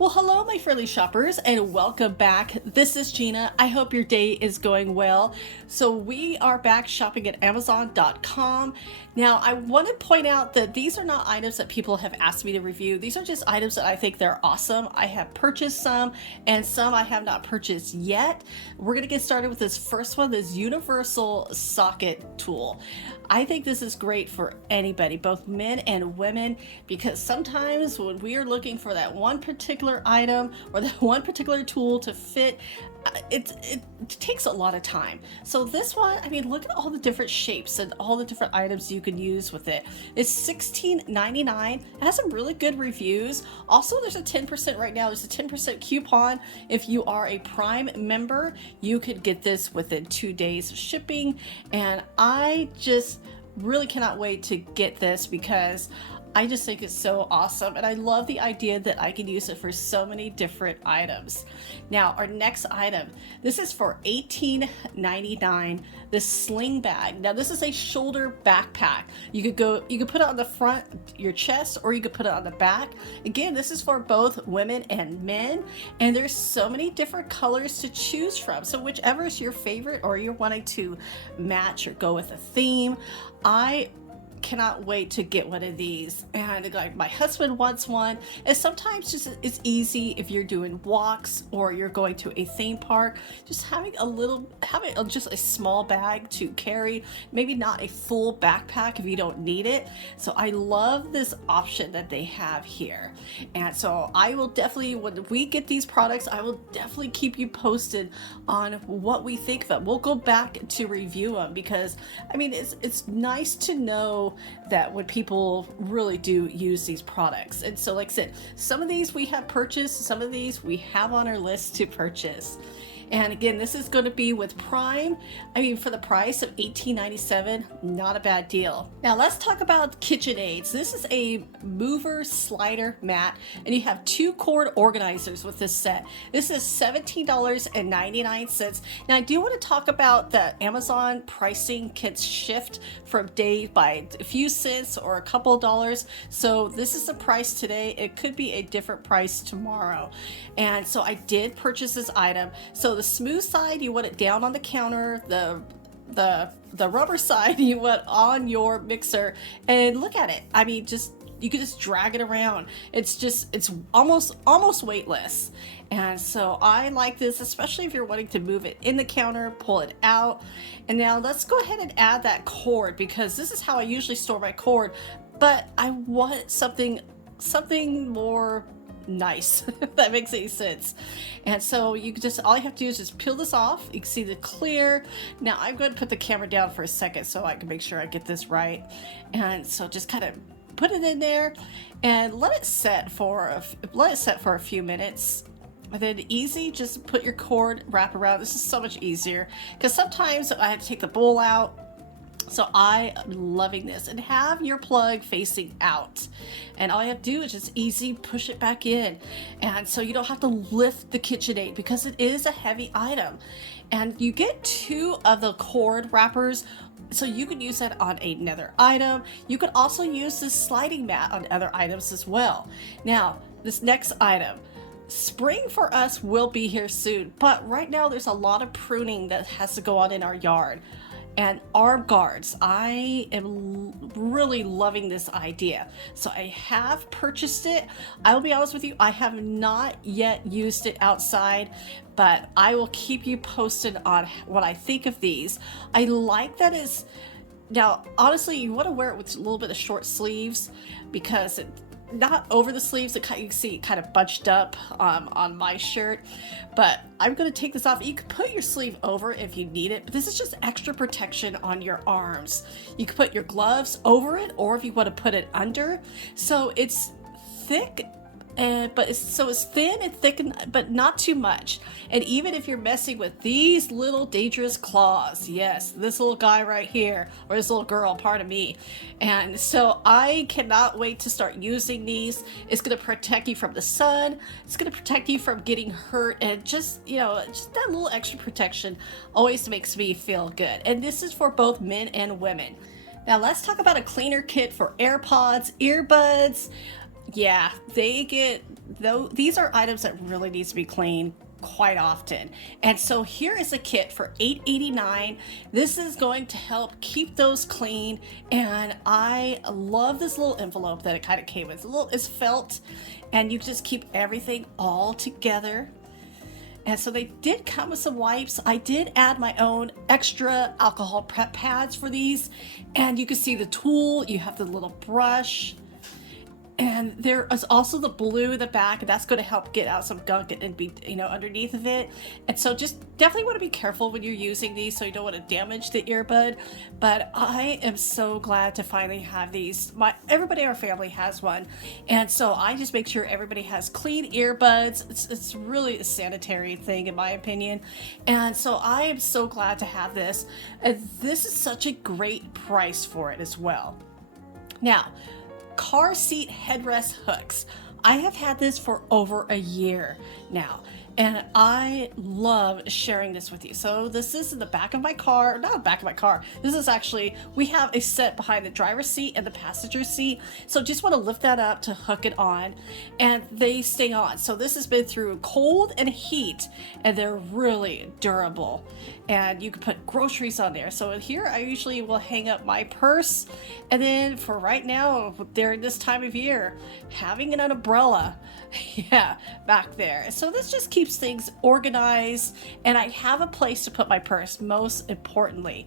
Well, hello, my friendly shoppers, and welcome back. This is Gina. I hope your day is going well. So, we are back shopping at Amazon.com. Now, I want to point out that these are not items that people have asked me to review. These are just items that I think they're awesome. I have purchased some, and some I have not purchased yet. We're going to get started with this first one, this universal socket tool. I think this is great for anybody, both men and women, because sometimes when we are looking for that one particular item or that one particular tool to fit, it takes a lot of time. So this one, I mean, look at all the different shapes and all the different items you can use with it. It's $16.99. It has some really good reviews. Also, there's a 10% right now. There's a 10% coupon. If you are a Prime member, you could get this within 2 days of shipping. And I just really cannot wait to get this because I just think it's so awesome, and I love the idea that I can use it for so many different items. Now, our next item, this is for $18.99, this Sling Bag. Now, this is a shoulder backpack. You could put it on the front, your chest, or you could put it on the back. Again, this is for both women and men, and there's so many different colors to choose from. So whichever is your favorite or you're wanting to match or go with a theme, I cannot wait to get one of these. And like, my husband wants one, and sometimes just it's easy if you're doing walks or you're going to a theme park, just having just a small bag to carry, maybe not a full backpack if you don't need it. So I love this option that they have here, and so I will definitely, when we get these products, I will definitely keep you posted on what we think of them. We'll go back to review them because I mean it's nice to know that when people really do use these products. And so, like I said, some of these we have purchased, some of these we have on our list to purchase. And again, this is going to be with Prime. I mean, for the price of $18.97, not a bad deal. Now let's talk about KitchenAids. This is a mover slider mat, and you have 2 cord organizers with this set. This is $17.99. Now I do want to talk about that Amazon pricing can shift from day by a few cents or a couple of dollars. So this is the price today. It could be a different price tomorrow. And so I did purchase this item. So the smooth side, you want it down on the counter. The rubber side, you want on your mixer. And look at it. I mean, you can just drag it around. It's almost weightless. And so I like this, especially if you're wanting to move it in the counter, pull it out. And now let's go ahead and add that cord, because this is how I usually store my cord, but I want something more nice, if that makes any sense. And so you can all you have to do is just peel this off. You can see the clear. Now I'm going to put the camera down for a second so I can make sure I get this right. And so just kind of put it in there and let it set for a few minutes. And then easy, just put your cord, wrap around. This is so much easier because sometimes I have to take the bowl out. So I am loving this. And have your plug facing out. And all you have to do is just easy push it back in. And so you don't have to lift the KitchenAid because it is a heavy item. And you get 2 of the cord wrappers, so you can use that on another item. You can also use this sliding mat on other items as well. Now, this next item. Spring for us will be here soon, but right now there's a lot of pruning that has to go on in our yard. And arm guards, I am really loving this idea. So I have purchased it. I will be honest with you, I have not yet used it outside, but I will keep you posted on what I think of these. I like that it's, now honestly, you want to wear it with a little bit of short sleeves because not over the sleeves, you can see it kind of bunched up on my shirt, but I'm going to take this off. You can put your sleeve over if you need it, but this is just extra protection on your arms. You can put your gloves over it, or if you want to put it under. So it's thick, but it's thin and thick, but not too much. And even if you're messing with these little dangerous claws, yes, this little guy right here, or this little girl, pardon me. And so I cannot wait to start using these. It's going to protect you from the sun. It's going to protect you from getting hurt, and just that little extra protection always makes me feel good. And this is for both men and women. Now let's talk about a cleaner kit for AirPods, earbuds. Yeah, they get though these are items that really needs to be cleaned quite often. And so here is a kit for $8.89. This is going to help keep those clean, and I love this little envelope that it kind of came with. It's felt, and you just keep everything all together. And so they did come with some wipes. I did add my own extra alcohol prep pads for these, and you can see the tool. You have the little brush, and there is also the blue in the back, and that's going to help get out some gunk and be, underneath of it. And so just definitely want to be careful when you're using these, so you don't want to damage the earbud. But I am so glad to finally have these. Everybody in our family has one, and so I just make sure everybody has clean earbuds. It's really a sanitary thing, in my opinion. And so I am so glad to have this, and this is such a great price for it as well. Now, car seat headrest hooks. I have had this for over a year now, and I love sharing this with you. So this is in the back of my car, not the back of my car. This is actually, we have a set behind the driver's seat and the passenger seat. So just want to lift that up to hook it on, and they stay on. So this has been through cold and heat, and they're really durable. And you can put groceries on there. So here I usually will hang up my purse, and then for right now, during this time of year, having an umbrella, back there. So this just keeps things organized, and I have a place to put my purse, most importantly.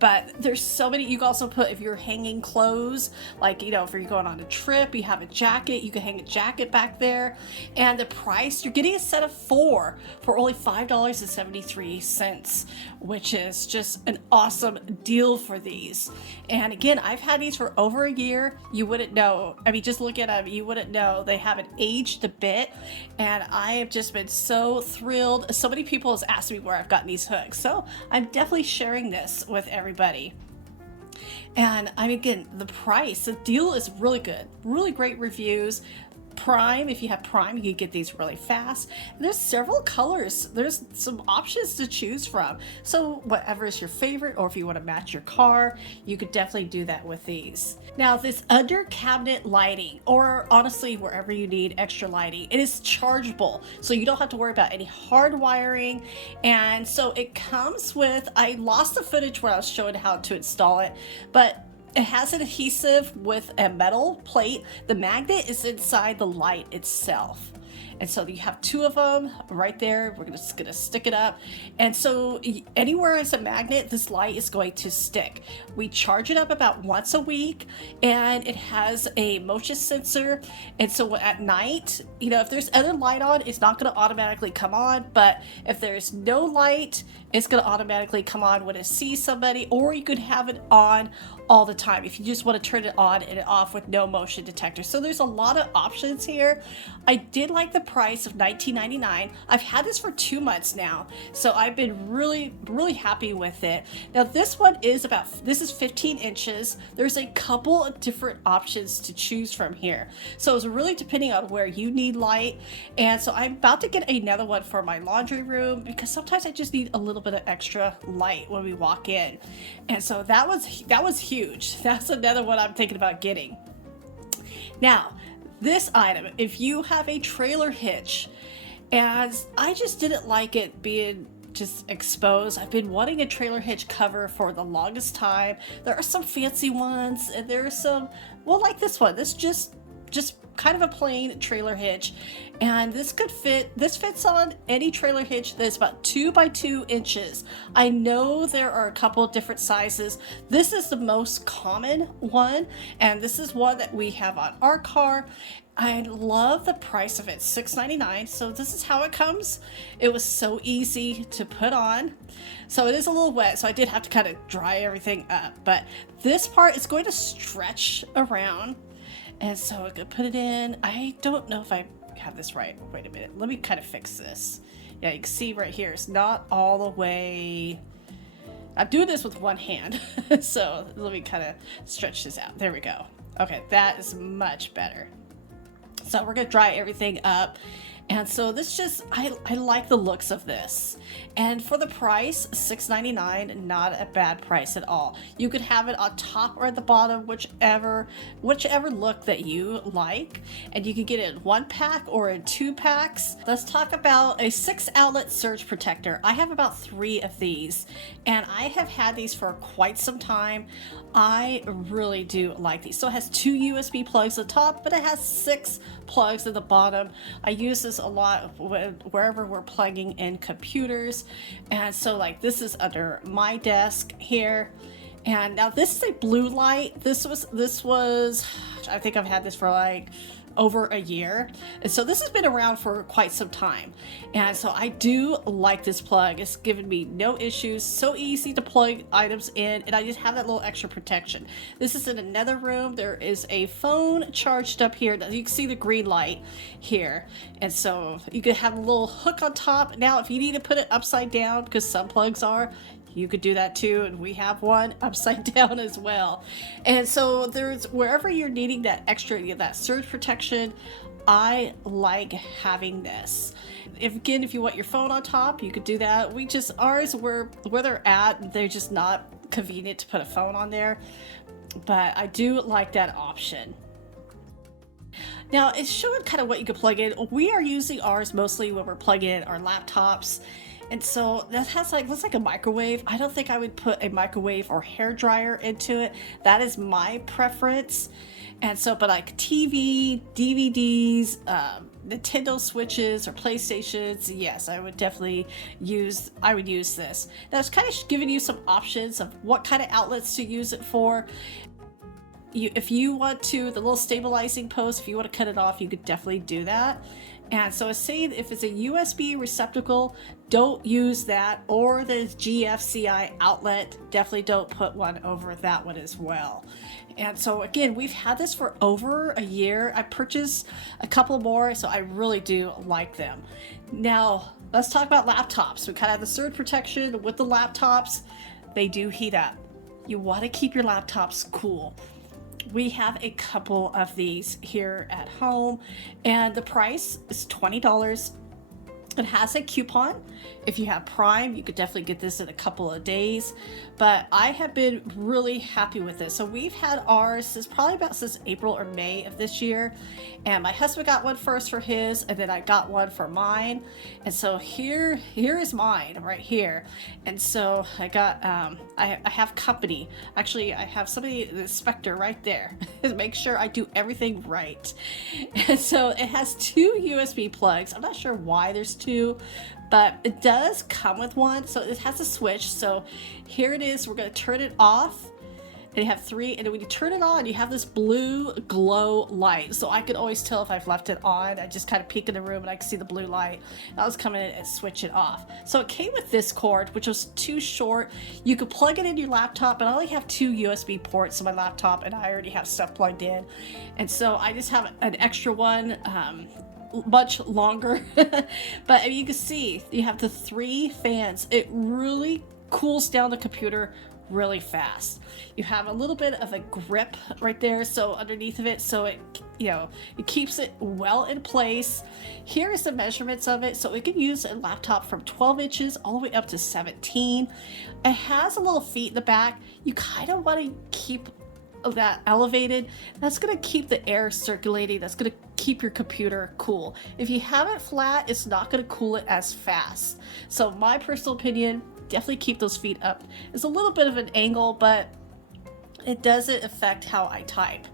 But there's so many. You can also put, if you're hanging clothes, like, if you're going on a trip, you have a jacket, you can hang a jacket back there. And the price, you're getting a set of 4 for only $5.73, which is just an awesome deal for these. And again, I've had these for over a year. You wouldn't know. I mean, just look at them, you wouldn't know. They haven't aged a bit, and I have just been so thrilled. So many people have asked me where I've gotten these hooks, so I'm definitely sharing this with everybody. And again, the price, the deal is really good, really great reviews. Prime, if you have Prime, you can get these really fast. And there's several colors. There's some options to choose from. So whatever is your favorite, or if you want to match your car, you could definitely do that with these. Now, this under cabinet lighting, or honestly, wherever you need extra lighting, it is chargeable. So you don't have to worry about any hard wiring. And so it comes with, I lost the footage where I was showing how to install it, but it has an adhesive with a metal plate. The magnet is inside the light itself. And so you have 2 of them right there. We're just gonna stick it up. And so anywhere there's a magnet, this light is going to stick. We charge it up about once a week, and it has a motion sensor. And so at night, if there's other light on, it's not gonna automatically come on. But if there's no light, it's gonna automatically come on when it sees somebody, or you could have it on all the time if you just want to turn it on and off with no motion detector. So there's a lot of options here. I did like the price of $19.99. I've had this for 2 months now, so I've been really happy with it. Now this one is 15 inches. There's a couple of different options to choose from here, so it's really depending on where you need light. And so I'm about to get another one for my laundry room, because sometimes I just need a little bit of extra light when we walk in. And so that was huge. That's another one I'm thinking about getting. Now, this item, if you have a trailer hitch, and I just didn't like it being just exposed. I've been wanting a trailer hitch cover for the longest time. There are some fancy ones, and there are some, like this one. This just kind of a plain trailer hitch, and this fits on any trailer hitch that's about 2 by 2 inches. I know there are a couple of different sizes. This is the most common one, and this is one that we have on our car. I love the price of it, $6.99. So this is how it comes. It was so easy to put on. So it is a little wet, so I did have to kind of dry everything up, but this part is going to stretch around. And so I could put it in. I don't know if I have this right. Wait a minute. Let me kind of fix this. Yeah, you can see right here, it's not all the way. I'm doing this with one hand. So let me kind of stretch this out. There we go. Okay, that is much better. So we're going to dry everything up. And so this just, I like the looks of this. And for the price, $6.99, not a bad price at all. You could have it on top or at the bottom, whichever look that you like. And you can get it in 1-pack or in 2-packs. Let's talk about a 6-outlet surge protector. I have about 3 of these, and I have had these for quite some time. I really do like these. So it has 2 USB plugs at the top, but it has 6 plugs at the bottom. I use this a lot wherever we're plugging in computers. And so like this is under my desk here. And now this is a blue light. This was I think I've had this for like over a year, and so this has been around for quite some time, and so I do like this plug. It's given me no issues, so easy to plug items in, and I just have that little extra protection. This is in another room. There is a phone charged up here. You can see the green light here, and so you could have a little hook on top. Now if you need to put it upside down, because some plugs are, you could do that too, and we have one upside down as well. And so there's, wherever you're needing that extra, that surge protection, I like having this. If you want your phone on top, you could do that. Ours, where they're at, they're just not convenient to put a phone on there, but I do like that option. Now it's showing kind of what you can plug in. We are using ours mostly when we're plugging in our laptops. And so that looks like a microwave. I don't think I would put a microwave or hair dryer into it. That is my preference. And so, but like TV, DVDs, Nintendo Switches or PlayStations, yes, I would definitely use this. Now it's kind of giving you some options of what kind of outlets to use it for. If you want to, the little stabilizing post, if you want to cut it off, you could definitely do that. And so it's saying if it's a USB receptacle, don't use that, or the GFCI outlet, definitely don't put one over that one as well. And so again, we've had this for over a year. I purchased a couple more, so I really do like them. Now let's talk about laptops. We kind of have the surge protection with the laptops. They do heat up. You want to keep your laptops cool. We have a couple of these here at home, and the price is $20. It has a coupon. If you have Prime, you could definitely get this in a couple of days, but I have been really happy with this. So we've had ours since April or May of this year, and my husband got one first for his, and then I got one for mine. And so here is mine right here. And so I got I have company. Actually, I have somebody, the inspector right there, to make sure I do everything right. And so it has 2 USB plugs. I'm not sure why there's 2, but it does come with one. So it has a switch. So here it is. We're going to turn it off. And you have 3, and then when you turn it on, you have this blue glow light. So I could always tell if I've left it on. I just kind of peek in the room and I can see the blue light. And I was coming in and switch it off. So it came with this cord, which was too short. You could plug it in your laptop, and I only have 2 USB ports on my laptop, and I already have stuff plugged in. And so I just have an extra one, much longer. But you can see, you have the 3 fans. It really cools down the computer really fast. You have a little bit of a grip right there, so underneath of it, so it keeps it well in place. Here is the measurements of it. So it can use a laptop from 12 inches all the way up to 17. It has a little feet in the back. You kind of want to keep that elevated. That's going to keep the air circulating. That's going to keep your computer cool. If you have it flat, it's not going to cool it as fast. So my personal opinion, definitely keep those feet up. It's a little bit of an angle, but it doesn't affect how I type.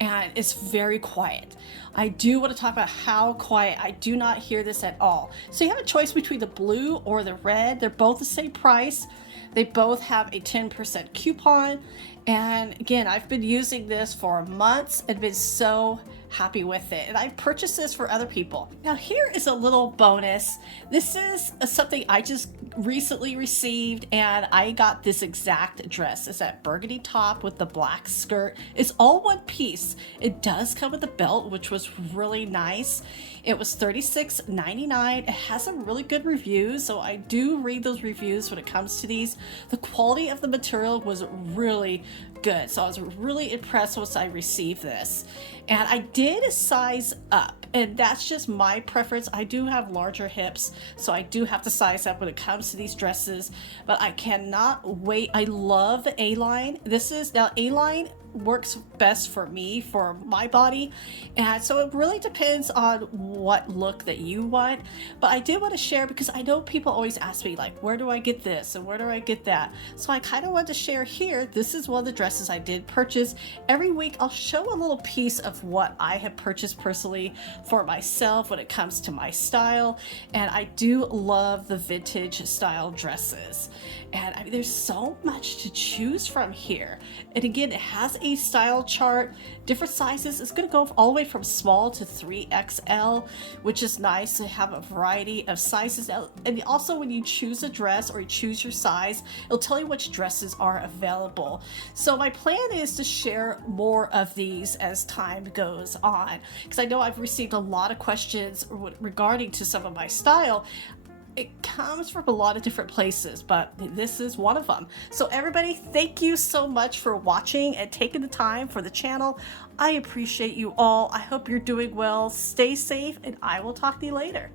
And it's very quiet. I do want to talk about how quiet. I do not hear this at all. So you have a choice between the blue or the red. They're both the same price. They both have a 10% coupon. And again, I've been using this for months and been so happy with it. And I purchased this for other people. Now here is a little bonus. This is something I just recently received, and I got this exact dress. It's that burgundy top with the black skirt. It's all one piece. It does come with a belt, which was really nice. It was $36.99. It has some really good reviews, so I do read those reviews when it comes to these. The quality of the material was really good, so I was really impressed once I received this. And I did size up, and that's just my preference. I do have larger hips, so I do have to size up when it comes to these dresses, but I cannot wait. I love the A-line. Now A-line works best for me, for my body, and so it really depends on what look that you want. But I did want to share, because I know people always ask me, like, where do I get this and where do I get that? So I kind of wanted to share here. This is one of the dresses I did purchase. Every week I'll show a little piece of what I have purchased personally for myself when it comes to my style, and I do love the vintage style dresses. And I mean, there's so much to choose from here. And again, it has a style chart, different sizes. It's going to go all the way from small to 3XL, which is nice to have a variety of sizes. And also, when you choose a dress or you choose your size, it'll tell you which dresses are available. So my plan is to share more of these as time goes on, because I know I've received a lot of questions regarding to some of my style. It comes from a lot of different places, but this is one of them. So everybody, thank you so much for watching and taking the time for the channel. I appreciate you all. I hope you're doing well. Stay safe, and I will talk to you later.